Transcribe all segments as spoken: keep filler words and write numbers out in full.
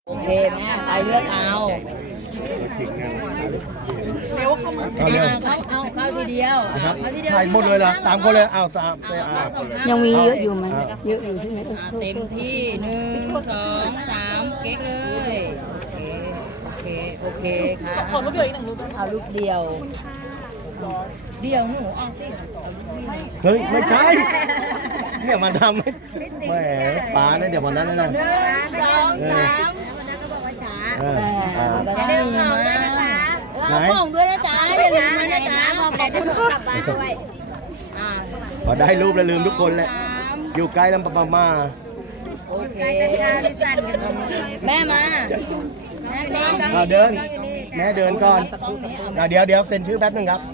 โอเคแม่ไปเลือกเอาเร็วเข้าเอาเอาเข้าทีเดียวเข้าทีเดียวถ่ายหมดเลยเหรอสามคนเลยเอาสามยังมีเยอะอยู่มั้ยเยอะอยู่ใช่ไหมเต็มที่หนึ่งสองสามเก๊กเลยโอเคโอเคค่ะขอลูกเดียวอีกหนึ่งลูกเอาลูกเดียวเดียวหนูเอาสิเฮ้ยไม่ใช่เนี่ยมาทำไม่แหมปลาเนี่ยเดี๋ยววันนั้นนะหนึ่งสองสามก็ต้องมีนะเราของด้วยนะจ๊ะอย่าลืมนะจ๊ะบอกแต่จะกลับบ้านด้วยพอได้รูปแล้วลืมทุกคนแหละอยู่ใกล้ลำปางมาใกล้กันทางที่สั่นกันแม่มาเดินแม่เดินก่อนเดี๋ยวเดี๋ยวเซ็นชื่อแป๊บนึงครับ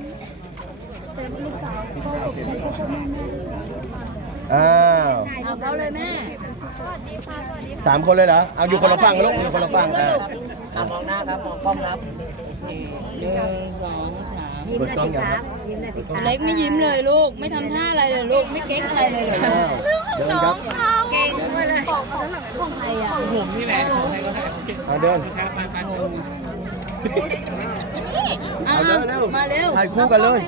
อ้าวเอาเขาเลยแม่สามคนเลยเหรอเอาอยู่คนละฝั่งลูกอยู่คนละฝั่งอ่ามองหน้าครับมองกล้องครับหนึ่งสองสามยิ้มเลยครับเล็กไม่ยิ้มเลยลูกไม่ทำท่าอะไรเลยลูกไม่เก๊กอะไรเลยเหรอเดินครับเก่งมาเลยของใครอ่ะผมนี่แหละมาเดินเอาเร็วมาเร็วถ่ายคู่กันเลย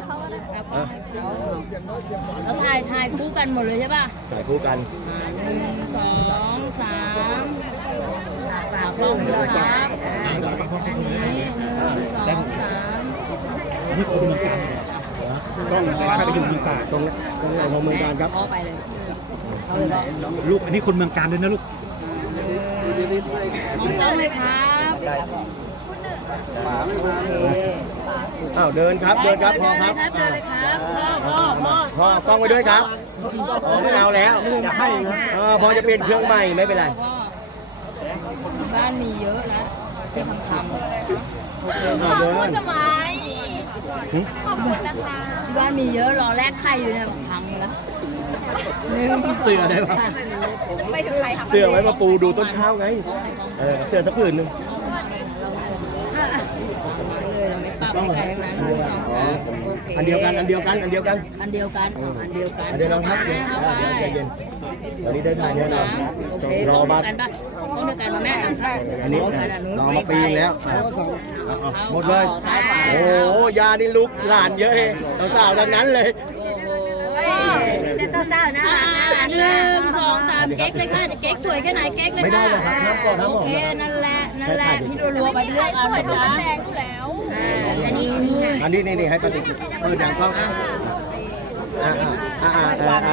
แล้วถ่ายถ่ายคู่กันหมดเลยใช่ป่ะถ่ายคู่กันหนึ่งสองสามฝากกล้องด้วยครับอันนี้หนึ่งสองสามนี่คนเมืองการกล้องใครไปอยู่เมืองการตรงตรงไหนของเมืองการครับเข้าไปเลยเข้าเลยลูกอันนี้คนเมืองการเลยนะลูกต้องเลยครับอ้าวเดินครับเดินครับพอครับเดินเลยครับพ่อพ่อพ่อกล้องไปด้วยครับไม่เอาแล้วอยากให้พอจะเปลี่ยนเครื่องใหม่ไม่เป็นไรบ้านมีเยอะนะที่ทำทำขอบคุณทำไมขอบคุณนะคะที่บ้านมีเยอะรอแลกไข่อยู่เนี่ยพังแล้วเสือได้ปะเสือไว้มาปูดูต้นข้าวไงเออเสือสักผืนหนึ่งอันเดียวกันอันเดียวกันอันเดียวกันอันเดียวกันอันเดียวกันอันเดียวกันครับเดี๋ยวใจเย็นตอนนี้ได้ถ่ายเนี่ยเรารอบัตรต้องเดียวกันมาแม่อันนี้รอมาปีแล้วหมดเลยโอ้ยาดิลุกหลานเยอะเลยสาวๆดังนั้นเลยมีแต่สาวๆนะหนึ่งสองสามเก๊กเลยค่ะจะเก๊กสวยแค่ไหนเก๊กเลยค่ะไม่ได้เลยครับน้ำก่อนน้ำหอมโอเคนั่นแหละนั่นแหละที่รัวๆไปเลือกเอาไปจ้าอันนี้อันนี้นี่นี่ให้ปฏิเอออย่างกล้องอ่าอ่าอ่าอ่า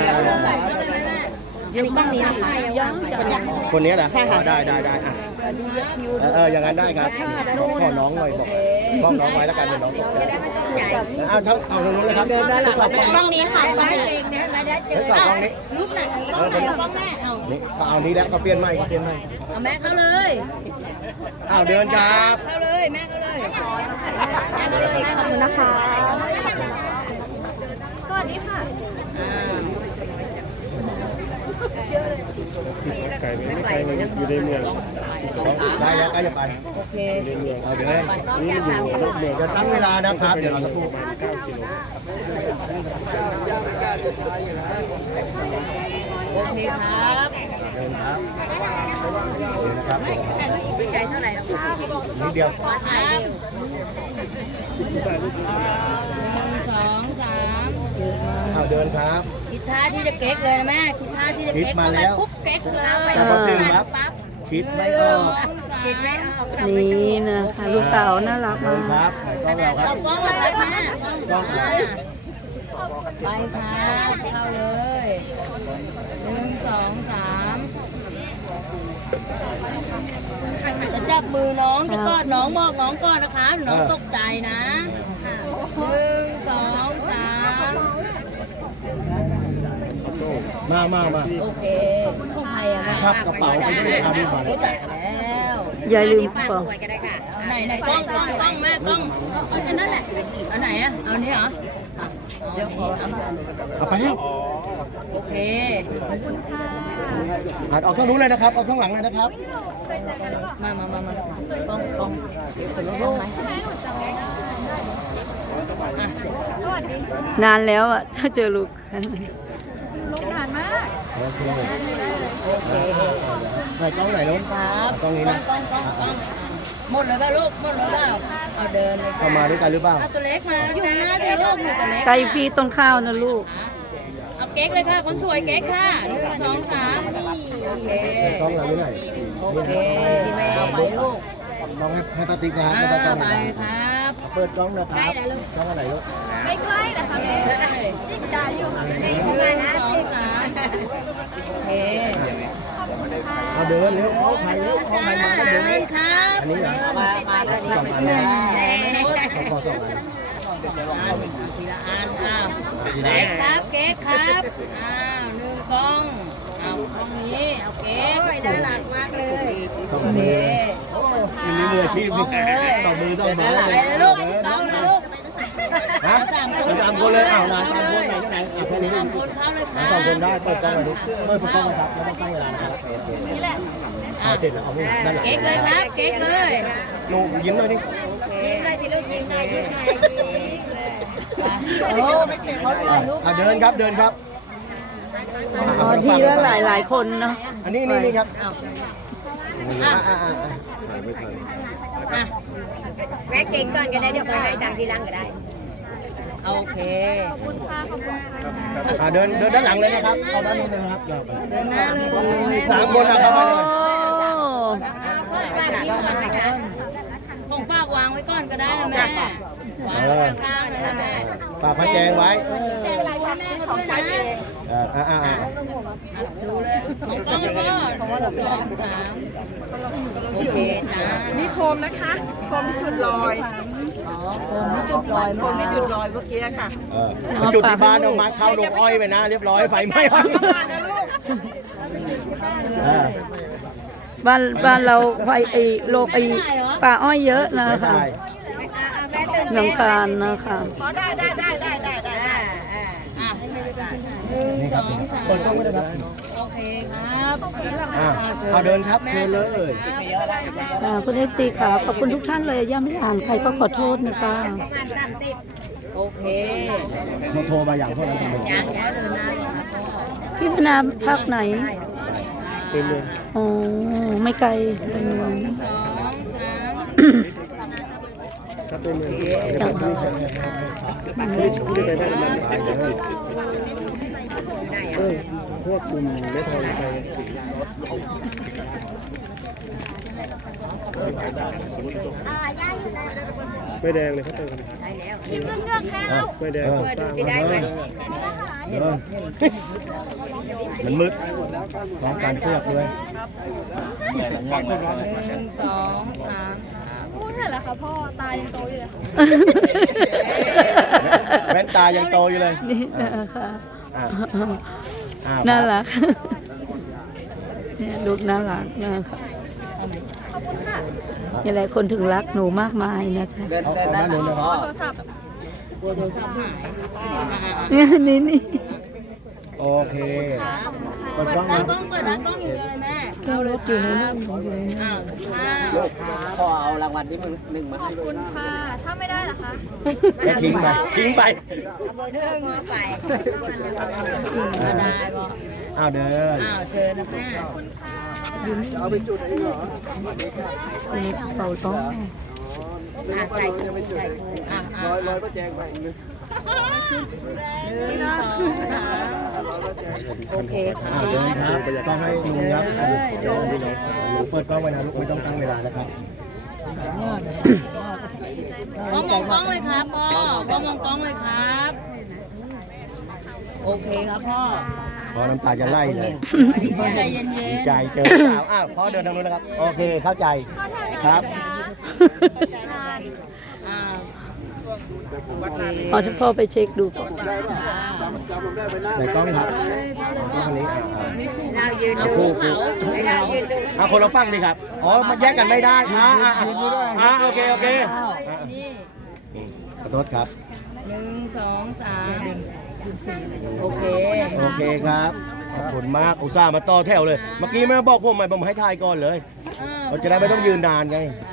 ยังกล้องนี้นะคะคนนี้เหรอได้ได้ได้อ่ะเอออย่างนั้นได้ครับขอน้องหน่อยบอกกล้องน้องไว้แล้วกันเดี๋ยวน้องจะได้ไม่ต้องใหญ่เอาเท่าเอาตรงนู้นเลยครับเดินได้หลังกล้องนี้ค่ะกล้องนี้ได้เจอกล้องนี้รูปไหนกล้องไหนกล้องแม่เอานี่เอานี้แล้วเขาเปลี่ยนใหม่เขาเปลี่ยนใหม่เอาแม่เข้าเลยเอาเดินครับเข้าเลยแม่เข้าเลยแม่เข้าเลยขอบคุณนะคะสวัสดีค่ะไก่ไม่ไก่อยู่ในเมืองได้แล้วก็จะไปโอเคเอาเดี๋ยวนี่อยู่รถเมล์จะตั้งเวลานะครับเดี๋ยวเราจะพูดโอเคครับเดินครับเดินนะครับอีกใจเท่าไหร่ครับนิดเดียวถ่ายเดียวหนึ่งสองสามเอาเดินครับคิดท่าที่จะเก๊กเลยนะแม่คิดท่าที่จะเก๊กมาแล้วปุ๊บเก๊กเลยแต่พอถึงครับคิดไม่ออกคิดไม่ออกนี่นะคะลูกสาวน่ารักมากครับต้องเราครับกล้องเลยแม่กล้องไปครับเข้าเลยหนึ่งสองสามจะจับมือน้องจะกอดน้องบอกน้องก่อนนะคะน้องตกใจนะหนึ่งสองสามมามามาโอเคของใครอะแม่ครับกระเป๋าไปด้วยครับพี่บาทแล้วอย่าลืมกล้องไหนไหนกล้องกล้องกล้องแม่กล้องอันนั้นแหละเอาไหนอะเอานี้เหรอเดี๋ยวขอเอาไปแล้วโอเคขอบคุณค่ะเอาข้างนู้นเลยนะครับเอาข้างหลังเลยนะครับมามามามากล้องกล้องสุดโลกไหมนานแล้วอ่ะถ้าเจอลูกลูกนานมากโอเคไหนกล้องไหนนู้นครับกล้องนี้นะกล้องกล้องกล้องหมดเลยป่ะลูกหมดเลยเปล่าเอาเดินเลยเข้ามาด้วยกันหรือเปล่าเอาตัวเล็กมาอยู่หน้าเดี๋ยวลูกอยู่ตัวเล็กไก่พี่ต้นข้าวนะลูกเอาเก๊กเลยค่ะคนสวยเก๊กค่ะหนึ่งสองสามโอเคกล้องเราอยู่ไหนโอเคเอาไปลูกน้องให้ให้ปาติกาอ่าให้ปาติกาไปครับเปิดกล้องนะครับกล้องอะไรลูกไม่ใกล้นะคะแม่จิกได้อยู่ค่ะหนึ่งสองสามโอเคเอาเดินเร็วเข้าใครเร็วเข้าจ้าใครมาก็เดินเดินครับอันนี้เหรอมามาแล้วสองอันหนะนึ่งขอสองอันทีละอันอ้าวเก๊กครับเก๊กครับอ้าวหนึ่งกล้องเอากล้องนี้เอาเก๊กน่ารักมากเลยสองโออันเคนี้อันนี้มืออาชีพนี่ต่อมือต่อไม้ไปเลยลูกกล้องนะลูกฮะสามคนเลยอ้าวนะสามคนไหนไหนอ่ะแค่นี้สามคนเข้าเลยค่ะสองคนได้เปิดกล้องมาดูเปิดกล้องมาครับแล้วต้องตั้งเวลานะครับนี่แหละเสร็จแล้วเอาไม่ด้านหลังเก๊กเลยครับเก๊กเลยหนูยิ้มหน่อยดิยิ้มเลยสิลูกยิ้มหน่อยยิ้มหน่อยยิ้มเลยโอ้ไม่เก่งเขาเลยอ่ะเดินครับเดินครับอ๋อทีละหลายหลายๆคนเนาะอันนี้นี่นี่ครับอ่ะอ่ะอ่ะอ่ะอ่ะแม่เก่งก่อนก็ได้เดี๋ยวไปให้ตังค์ทีหลังก็ได้โอเคอ่ะเดินเดินด้านหลังเลยนะครับเข้าด้านนู้นเลยนะครับเดินหน้าเลยสามคนนะเข้ามาเลยของฝากวางไว้ก่อนก็ได้นะแม่วางไว้ข้างๆนะแม่ฝากพระแจงไว้แจ้งอะไรว่าแม่เขาด้วยนะเอออ่ะอ่ะอ่ะดูเลยของกล้องพ่อของว่าเราสองสามโอเคจ้านี่โคมนะคะโคมที่จุดลอยอ๋อคนที่จุดลอยโคมามที่จุดลอยเมื่อกี้ค่ะเออจุดที่บ้านเอามาเข้าลงอ้อยไปนะเรียบร้อยไฟไหม้แล้วมานะลูกอ่าบ้านบ้านเราไฟไอโลกไอป่าอ้อยเยอะนะไม่คะใช่แม่ตื่นหนองคารนะคะอ๋อได้ได้ได้ได้ได้ได้อ่าอ่าอ่ะหนึ่งสองสามเปิดกล้องไว้เลยครับโอเคครับอ่ะเอาเดินครับเดินเลยอ่าคุณเอฟซีค่ะขอบคุณทุกท่านเลยย่าไม่อ่านใครก็ขอโทษนะจ๊ะโอเคเขาโทรมาอย่างพวกนั้นทำไมยังยังเดินหน้าเลยครับพ่อพี่พนาพักไหนเป็นเลยอ๋อไม่ไกลเออสองสามครับเป็นเลยเดี๋ยวผมดูให้ให้ให้ครับไปเดินเออพวกกลุ่มเล็กทองไปไม่แดงเลยครับเติมคิดเรื่องเรื่องแล้วไม่แดงเปิดดูสิได้ไหมเดินมันมืดร้องการเสือกเลยหนึ่งสองสามพูดเถอะเหรอคะพ่อตายังโตอยู่เลยแว่นตายังโตอยู่เลยนี่นะคะอ่ะอ่ะน่ารักเนี่ยลูกน่ารักนะคะนี่แหละคนถึงรักหนูมากมายนะจ๊ะเอาเอาด้านนู้นนะครับโทรศัพท์กลัวโทรศัพท์หายอ่ะเนี่ยนี่นี่โอเคเปิดเปิดกล้องหน้านะกล้องเปิดหน้ากล้องอย่างเดียวเลยแม่เข้ารถอยู่ในนู่นอยู่ในนู่นอ้าวอ้าวพ่อเอารางวัลที่มึงหนึ่งมาขอบคุณค่ะ ถ้าไม่ได้ล่ะคะก็ทิ้งไปทิ้งไปเอาเบอร์หนึ่งมาไปมาได้บอกอ้าวเดินอ้าวเชิญนะแม่นี่เป่าต้องอ่ะใส่ถุงใส่ถุงอ่ะร้อยร้อยก็แจงไปหนึ่งสองสามโอเคค่ะอ่าเดินครับต้องให้ลุงครับเดินเลยหนูเปิดกล้องไว้นะลูกไม่ต้องตั้งเวลานะครับพ่อมองกล้องเลยครับพ่อพ่อมองกล้องเลยครับ โอเคครับพ่อพอน้ำตาจะไล่เลยใจเย็นดีๆใจเจอสาวอ้าวพ่อเดินทางนู้นนะครับ โอเคเข้าใจครับอ่าเอาเฉพาะไปเช็คดูก่อนไหนกล้องครับกล้องคนนี้อ่าเรายืนดูเขาเรายืนดูเอาคนละฝั่งดีครับ อ๋อ มันแยกกันไม่ได้อ่าอ่าอ่าโอเค โอเคอ่านี่ขอโทษครับหนึ่งสองสามโอเคโอเคครับ ขอบคุณมาก อุตส่าห์มาต่อแถวเลย เมื่อกี้แม่บอกผมไหมผมให้ทายก่อนเลยเออเราจะได้ไม่ต้องยืนนานไงไป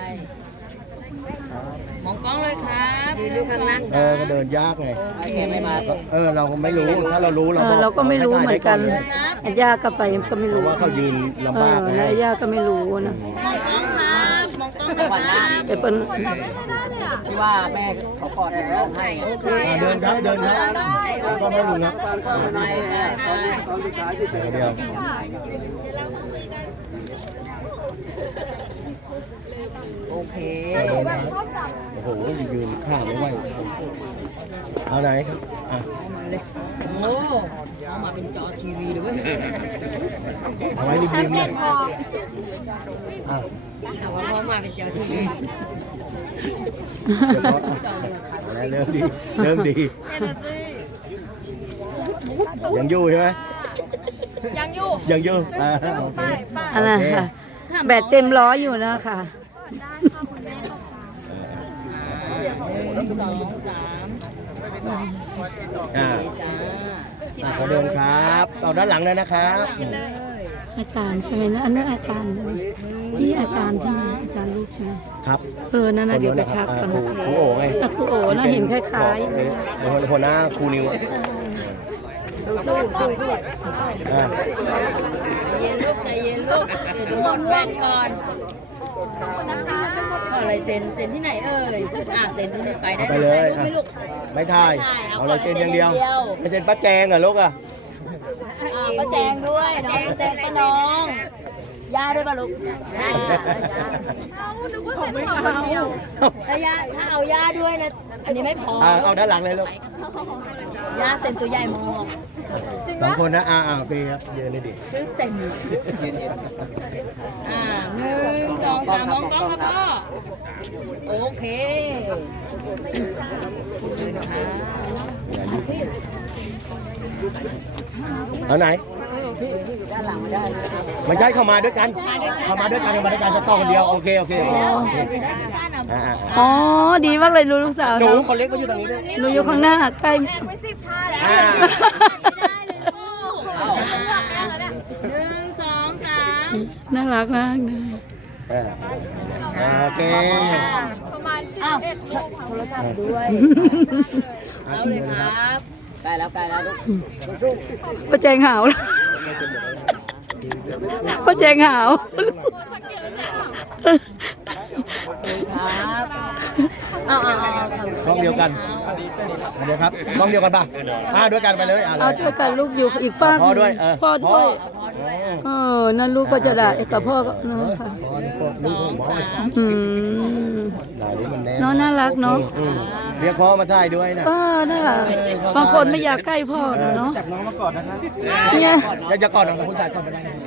มองกล้องเลยครับยืนดูข้างล่างเออ ก็เดินยากไงโอเคไม่มาเออ เราไม่รู้ ถ้าเรารู้เราเออเราก็ไม่รู้เหมือนกันเชิญครับอาย่าก็ไปก็ไม่เพรู้ราะว่าเขายืนเอลำบากอไงแล้วอาย่าก็ไม่รู้นะมองกล้องครับมองกล้องนะครับแต่เป็นที่ว่าแม่เขากอดร้องไห้โอเคอ่ะเดินครับเดินครับก็ไม่ลุงครับเดี๋ยวโอเคโอ้โหยืนข้ามไม่ไหวเอาไหนอ่ะโอ้เอามาเป็นจอทีวีเลยเว้ยเอาไว้ริมๆเลยอ่ะแต่ว่าพ่อมาเป็นจอทีวีเริ่มดีเริ่มดียังอยู่ใช่ไหมยังอยู่ยังอยู่อ่าโอเคอะไรค่ะแบตเต็มร้อยอยู่นะคะหนึ่งสองสามอ่าจ้าอ่ะขอเดินครับเอาด้านหลังเลยนะครับอาจารย์ใช่ไหมนะอันนั้นอาจารย์ใช่ไหมนี่อาจารย์ใช่ไหมอาจารย์ลูกใช่ไหมครับเออนั่นนะเดี๋ยวไปทักกันครูครูโอ๋ไงอ่ะครูโอ๋น่าเห็นคล้ายๆเป็นคนหัวหน้าครูนิวอ่าใจเย็นลูกใจเย็นลูกเดี๋ยวดูหมดแว่นก่อนขออะไรเซ็นเซ็นที่ไหนเอ่ยอ่ะเซ็นที่ไหนไปได้ไปเลยลูกไม่ลูกไม่ถ่ายเอาลายเซ็นอย่างเดียวลายเซ็นป้าแจงเหรอลูกอ่ะอ่าป้าแจงด้วยน้องเซ็นก็น้องย่าด้วยป่ะลูกย่าถ้าย่าถ้าเอาย่าด้วยนะอันนี้ไม่พออ่าเอาด้านหลังเลยลูกย่าเซ็นตัวใหญ่มองสองคนนะอ่าอ่าฟรีครับเยืนเลยดิชื่อเต็มอ่าหนึ่งสองสามมองกล้องครับพ่อโอเคเอาไหนไม่ใช่เข้ามาด้วยกันเข้ามาด้วยกันเข้ามาด้วยกันจะต้องคนเดียวโอเคโอเคโอเคโอเคอ่าอ่าๆอ๋อดีมากเลยรู้ลูกสาวหนูนะคนเล็กก็อยู่ตรงนี้ด้วยหนูอยู่ข้างหน้าใกล้อ่าหนึ่งสองสามน่ารักมากนะเออโอเคอ้าวโทรศัพท์ด้วยเอาเลยครับใกล้แล้วใกล้แล้วลูกป้าแจงหาวแล้วป้าแจงหาวครับเอาเอาเอากล้องเดียวกันเดี๋ยวครับกล้องเดียวกันป่ะอ่าด้วยกันไปเลยอ่าเอาด้วยกันลูกอยู่อีกฝั่งพ่อด้วยเออพ่อด้วยพ่อเออนั่นลูกก็จะได้กับพ่อก็เนอะค่ะพ่อนี่พ่อลูกผมบอกอืมได้นี่มันแน่เน้องน่ารักเนาะอืมเรียกพ่อมาถ่ายด้วยนะป้าน่ารักบางคนไม่อยากใกล้พ่อนะเนาะจับน้องมาก่อนนะครับเนี่ยจะจะกอดน้องคุณชายก่อนไปได้ไหม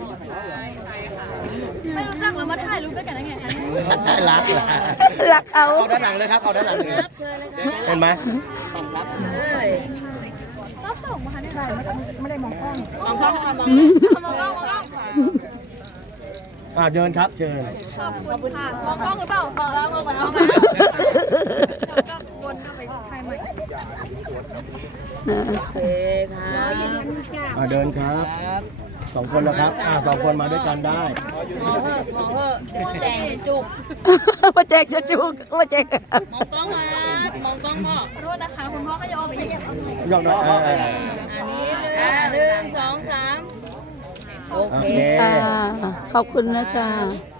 ไม่รู้จักแล้วมาถ่ายรูปด้วยกันได้ไงคะรักรักเขาเอาด้านหลังเลยครับเอาด้านหลังเลยเชิญเลยครับเห็นไหมเอ้ยรอบสองมาคะเนี่ยไม่ได้มองกล้องมองกล้องค่ะมองมองกล้องมองกล้องอ่าเดินครับเชิญขอบคุณค่ะมองกล้องหรือเปล่ามองแล้วมองแล้วเดี๋ยวก็วนก็ไปถ่ายใหม่นะโอเคครับอ่าเดินครับครับสองคนแล้วครับอ่าสองคนมาด้วยกันได้มองเถอะมองเถอะเดี๋ยวแจงจะจุกป้าแจงจะจุกป้าแจงมองกล้องมามองกล้องพ่อขอโทษนะคะคุณพ่อก็ยอมไปเหยียบยกหน่อยเออเอออันนี้หนึ่งหนึ่งสองสามโอโอเคเคอ่าขอบคุณนะจ๊ะ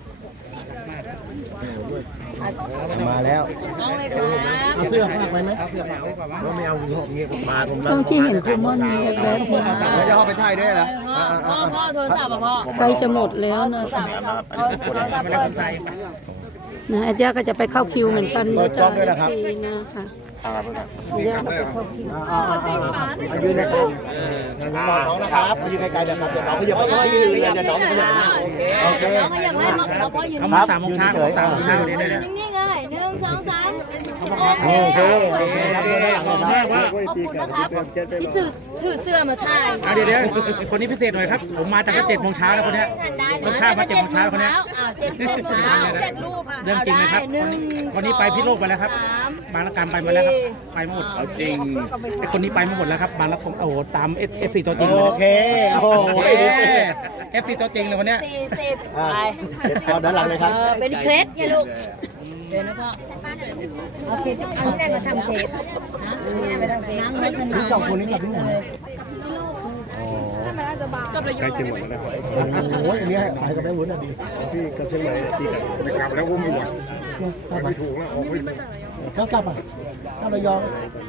มาแล้วกล้องเลยครับเอาเสื้อฝากไว้ไหมเอาเสื้อฝากไว้ก่อนว่าไม่เอาหอบเงี้ยมาผมเมื่อกี้เห็นคุณม่อนมีแวบๆมาแล้วจะเอาไปถ่ายด้วยเหรอพ่ออ่าพ่ออ่าพ่อโทรศัพท์อ่ะพ่อใกล้จะหมดแล้วนะโทรศัพท์เอาโทรศัพท์เปิดนะอาจารย์ก็จะไปเข้าคิวเหมือนกันนะจ๊ะทีนะคะอาจารย์ก็ไปเข้าคิวอ่าอ่าอ่าอ่ายืนนะครับน้องนะครับยืนไกลๆนะครับเดี๋ยวน้องขยับไปที่ยืนเดี๋ยวน้องขยับโอเคน้องขยับให้เราพ่อยืนคนิ่รับสามโมงเช้าสามโมงเช้าเลยเนี่ยงๆเลยหนึ่งสองสามโอโอเคเคโอเคครับได้หลังเลยครับขอบคุณนะครับที่สื่อถือเสื้อมาถ่ายอ่ะเดี๋ยวเดี๋ยวคนนี้พิเศษหน่อยครับ ผมมาตั้งแต่เจ็ดโมงเช้าแล้วคนเนี้ย รถข้ามมาเจ็ดโมงเช้าคนเนี้ยอ้าวเจ็ดโมงเช้าเจ็ดรูปอ่ะเรื่องจริงนะครับหนึ่งคนนี้ไปพิโลกไปแล้วครับ บางละกรรมไปมาแล้วครับ ไปมาหมดจริงไอคนนี้ไปมาหมดแล้วครับ บางละกรรมโอ้โหตามเอฟซีตัวจริงเลยโอเคโอ้โหเอฟซีตัวจริงเลยคนเนี้ยสี่สิบอ่าไปเอาด้านหลังเลยครับเออเป็นเคล็ดไงลูกเดี๋ยวนะพ่อเอาเคล็ดอันนี้ได้มาทำเคล็ดนะนี่ได้มาทำเคล็ดน้ำมันขนาดนี่สองคนนี้กับพี่หนุ่มเลยอ๋อจะบานกับระยใกล้องเคียงหมดแล้วโอ้ยอันนี้ขายกับแม่วุ้นอ่ะดีพี่กับเชียงใหม่ดีกันไปกลับแล้ววุ้มหัวไม่ถูกแล้วออกไม่ถูกเข้ากลับอ่ะเข้าระยอง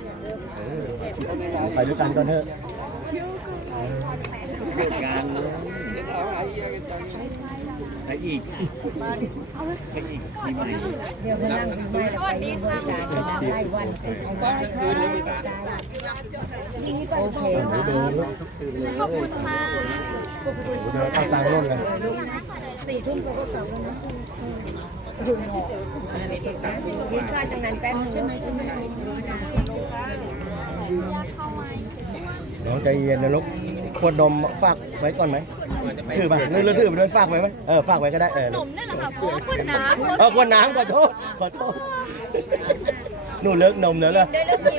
ไปด้วยกันก่อนเถอะการไอ้อีกไอ้อีกมีใหม่สวัสดีค่ะโอเคค่ะขอบคุณค่ะเดี๋ยวเอาตังค์ร่นเลยสี่ทุ่มเขาก็กลับแล้วนะกินข้าวจากนั้นแป๊บนึงใช่ไหมใช่ไหมน้องใจเย็นนะลูกขวดนมฝากไว้ก่อนไหมถือป่ะหรือหรือถือไปด้วยฝากไว้ไหมเออฝากไว้ก็ได้เออหนมนี่แหละค่ะเพราะว่าคนน้ำเออขวดน้ำขอโทษขอโทษหนูเลิกนมเนอะเลย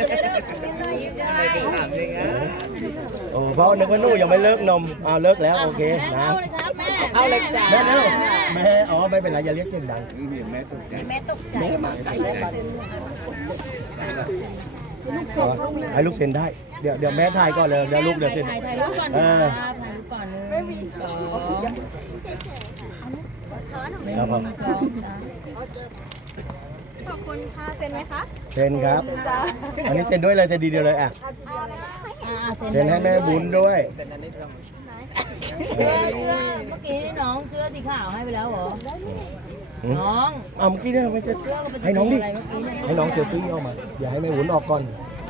โอ้เพราะนึกว่าหนูยังไม่เลิกนมเอาเลิกแล้วโอเคนะเอาเลยจ้าแม่แม่แม่อ๋อไม่เป็นไรอย่าเรียกเสียงดังแม่ตกใจอ๋อให้ลูกเซ็นได้ เดี๋ยวเดี๋ยวแม่ถ่ายก่อนเลยเดี๋ยวลูกเดี๋ยวเซ็นถ่ายถ่ายรูปก่อนเอนะอถ่ายรูปก่อนหนึ่งสองหนึ่งครับผมสองสามขอบคุณค่ะเซ็นไหมคะเซ็นครับ อันนี้เซ็นด้วยเลยเซ็นดีเดียวเลยอ่ะอ่าเซ็นให้แม่บุญด้วยเสื้อเสื้อเมื่อกี้น้องเสื้อสีขาวให้ไปแล้วเหรออืมน้องเอาเมื่อกี้เนี่ยไม่ใช่เสื้อก็เป็นให้น้องดิอะไรเมื่อกี้เนี่ยให้น้องเสียซื้อออกมา อย่าให้แม่บุญออกก่อน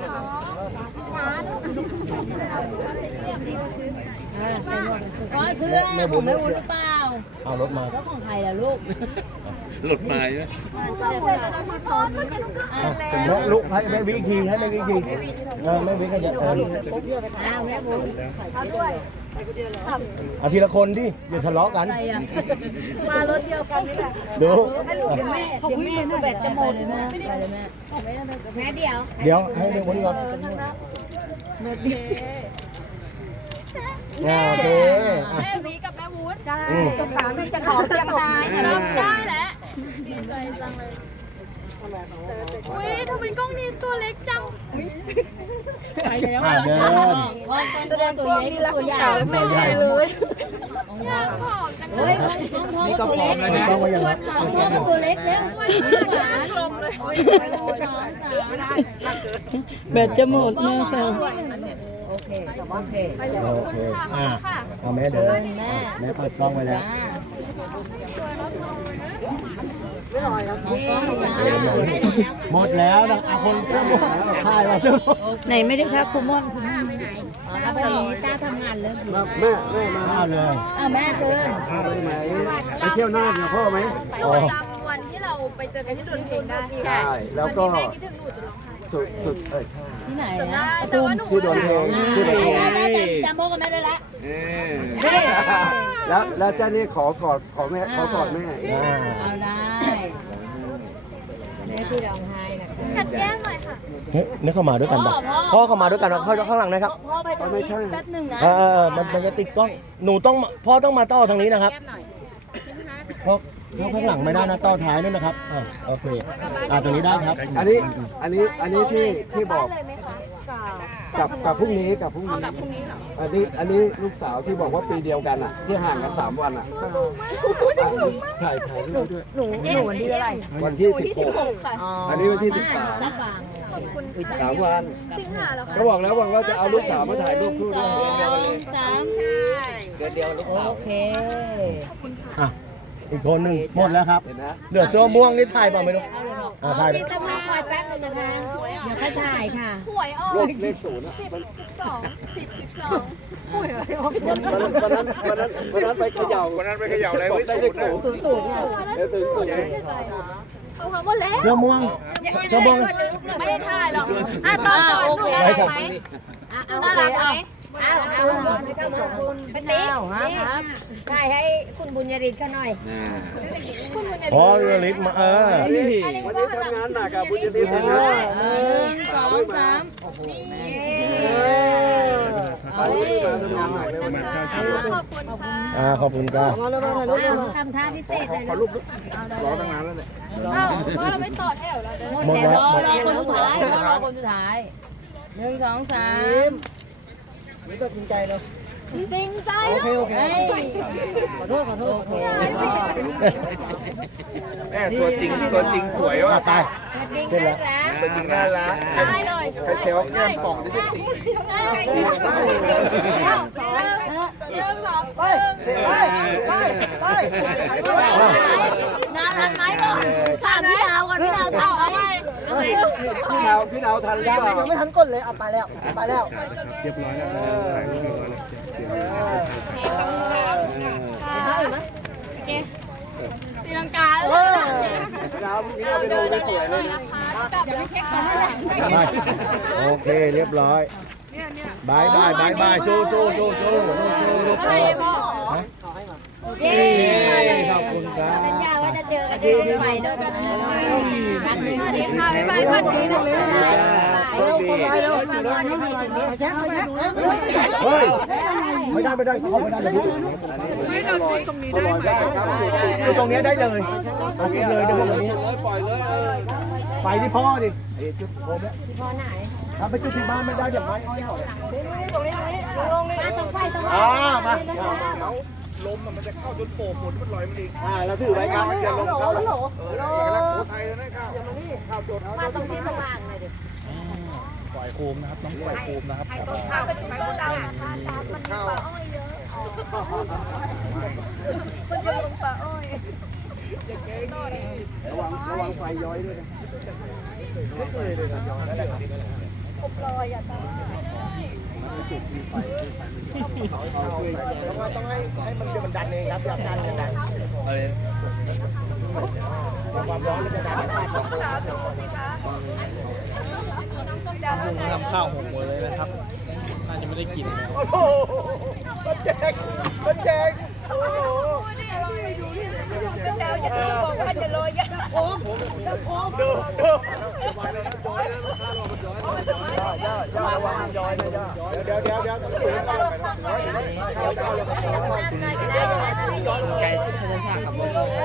อ๋อเสื้อของแม่วุ้นหรือเปล่าเอารถมาแล้วของใครล่ะลูกหลุดมาใช่ไหมอ่ะแม่ลูกให้แม่วิอีกทีให้แม่วิอีกทีเออแม่วิก็จะเอออ้าวแม่วุ้นเอาทีละคนดิอย่าทะเลาะกันอะไรอ่ะมารถเดียวกันนี่แหละดูเดี๋ยวแม่เดี๋ยวแม่ก็แบตจะหมดเลยแม่ไปเลยแม่แม่เดียวเดี๋ยวให้แม่บุญก่อนอ่าโอเคอ่ะแม่วีกับแม่วุ้นอืมสามจะขอเตรียมทายจำได้แล้วดีใจจังเลยอุ้ยทำไมกล้องนี้ตัวเล็กจังอ่าเดินแสดงตัวเล็กตัวใหญ่ตัวใหญ่เลยอยากผอมจังเลเฮ้ยยนี่ก็พร้อมแล้วนะต้องมาอย่างนั้นตัวเล็กแล้วอ้วนหวานลมเลยแบตจะหมดแม่ค่ะโอเคโอเคโอเคอ่ะเอาแม่เดิเชินญแม่แม่เปิดกล้องไว้แล้วจ้าหมดแล้วนะเอาคนเสื้อหมดถ่ายมาเสื้อหมดไหนไม่ได้ทักคุณม่อนคุณม่อนอ๋อครับพอดีจ้าทำงานเริ่มแม่แม่มาเอาเลยอ้าวแม่เชิญไปเที่ยวน่านกับพ่อไหมหนูจำวันที่เราไปเจอกันที่ดวนเพลงได้ใช่แล้วก็วันที่แม่คิดถึงหนูจะร้องไห้สุดสุดเอ้ยที่ไหนจำนะได้แต่ว่าหนูที่ดวนเพลงที่ดวนเพลงได้ได้จำพ่อกับแม่ได้ละเออเฮ้ยแล้วแล้วเจ้านี่ขอกอดขอแม่ขอกอดแม่อ่าเอาได้แม่ที่ร้องไห้นะกัดแก้มหน่อยค่ะเฮ้ยนี่เข้ามาด้วยกันปะพ่อเข้ามาด้วยกันปะเข้าข้างหลังนะครับพ่อไปตรงนี้แป๊บหนึ่งนะเออเออมันมันจะติดกล้องหนูต้องมาพ่อต้องมาต่อทางนี้นะครับแก้มหน่อยเพราะเพราะข้างหลังไม่ได้นะต่อท้ายนู่นนะครับอ่าโอเคอ่าตรงนี้ได้ครับอันนี้อันนี้อันนี้ที่ที่บอกเลยไหมคะกับกับพรุ่งนี้กับพรุ่งนี้อันนี้อันนี้ลูกสาวที่บอกว่าปีเดียวกันอ่ะ ที่ห่างกันสามวันอ่ะถ่ายถ่ายรูปด้วยหนูหนูวันที่อะไรวันที่สิบหกอันนี้วันที่สิบสามสักบางขอบคุณสามวันสิงหาแล้วค่ะก็บอกแล้วว่าจะเอาลูกสาวมาถ่ายรูปคู่สด้อวยงสามใช่เดือนเดียวลูกสาวโอเคอ่ะอีกคนหนึ่งหมดแล้วครับเห็นนะเหลือเสื้อม่วงนี่ถ่ายเปล่าไม่รู้อ่าถ่ายพี่จะมาคอยแป๊บนึงนะคะ เดี๋ยวค่อยถ่ายค่ะหวยออเลกขเลขศูนย์อะสิบสิบสองสิบสิบสองวันนั้นวันนั้นวันนั้นวันนั้นไปเขย่าวันนั้นไปเขย่าอะไรไว้ได้เลขศูนย์ศูนย์ตัวนั้นสูงเลยเสียใจเอาคำว่าแล้วเสื้อม่วงเสื้อม่วงไม่ได้ถ่ายหรอกอ่ะตอนก่อนหนูน่ารักไหมหนูน่ารักไหมอ้าวเอาไม่ต้องมาคุณเป็นดาวครับถ่ายให้คุณบุญยริศเขาหน่อยคุณบุญเนี่ยอ๋อเรือลิศมาเอออันนี้วันว่านี้หันหลังทำงานหนักกับบุญยริศเอนะอหนึ่งสองสามโอ้โหแม่เฮ้ยขอบคุณนะคะขอบคุณค่ะอ่าขอบคุณจ้าทำท่าพิเศษเลยขอรูปรอตั้งนานแล้วเนี่ยอ้าวเพราะเราไม่ต่อแถวเราเดินหมดแล้วรอรอคนสุดท้ายรอคนสุดท้ายหนึ่งสองสามนี่ก็จริงใจเนาะจริงใจโอเคโอเคเฮ้ยขอโทษขอโทษแม่ตัวจริงตัวจริงสวยว่ะไปเส้นแล้วตัวจริงน่ารักได้เลยใครเซลแก้มป่องได้ตีเรื่องสองเรื่องสองไปไปไปไปนานทันไหมก่อนถามพี่ดาวก่อนพี่ดาวทันไหมพี่ดาวพี่ดาวทันหรือเปล่ายังไม่ทันกดเลยเอาไปแล้วไปแล้วเรียบร้อยแล้วถ่ายรูปเรียบร้อยแล้วตีลังกาแล้วพี่ดาวพี่ดาวไปดูได้สวยเลยนะกลับไปเช็คก่อนไปโอเคเรียบร้อยบายบายบายบายสู้สู้สู้สู้สู้สู้สู้ฮะขอบคุณครับสัญญาว่าจะเจอกันที่ใหม่เด้อกันเลยกันเลยสวัสดีค่ะบ๊ายบายพันนี้นะเร็วคนร้ายเร็วแช็คแช็คเฮ้ยไม่ได้ไม่ได้เขาไม่ได้เลยไม่เราจริงตรงนี้ปล่อยได้ครับคือตรงนี้ได้เลยตรงนี้เลยได้เลยนี้ปล่อยเลยไปที่พ่อดิไอ้จุดโคมเนี่ยพ่อไหนถ้าไปจุดที่บ้านไม่ได้เดี๋ยวไม้อ้อยหน่อยอ่ามาลมมันจะเข้าจนโป่งหมดมันลอยมันอีกอ่าเราถือไว้ครับมันจะลงเข้าแล้วเออเอกลักษณ์โขทัยเลยนะข้าวข้าวโจดมาตรงที่สว่างเลยดิปล่อยโคมนะครับน้องปล่อยโคมนะครับข้าว ระวังระวังไฟย้อยด้วยนะไม่เคยเลยนะย้อยนั่นแหละอบลอยอ่ะตาต้องต้องให้ให้มันจะมันดันเองครับอยากดันกันดันความร้อนมันจะดันทำข้าวหกหมดเลยนะครับน่าจะไม่ได้กินโอ้โหมันแจกมันแจกโอ้โหบอกว่าจะลอยยังดูดูย่าระวังย้อยนะย่าเดี๋ยวเดี๋ยวเดี๋ยวไก่สุดชาชาครับ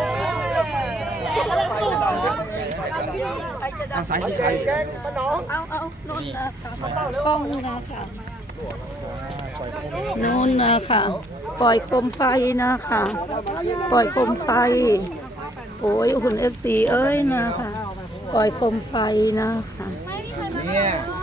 เอาสายสีขาวแกงปะน้องกล้องนะคะนู่นนะคะปล่อยโคมไฟนะคะปล่อยโคมไฟโอ้ยคุณเอฟซีเอ้ยนะคะปล่อยโคมไฟนะคะเนี่ย